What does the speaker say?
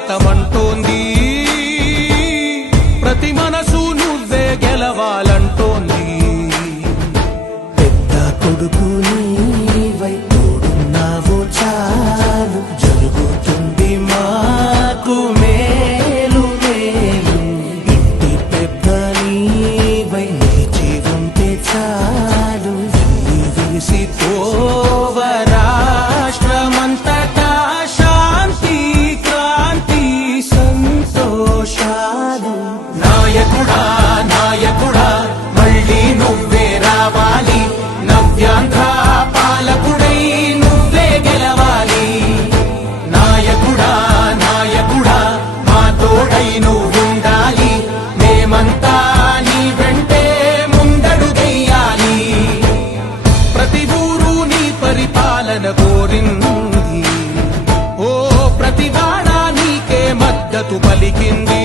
స్వాగతం ప్రతి మనసు నువ్వే గెలవాల తు పలికింది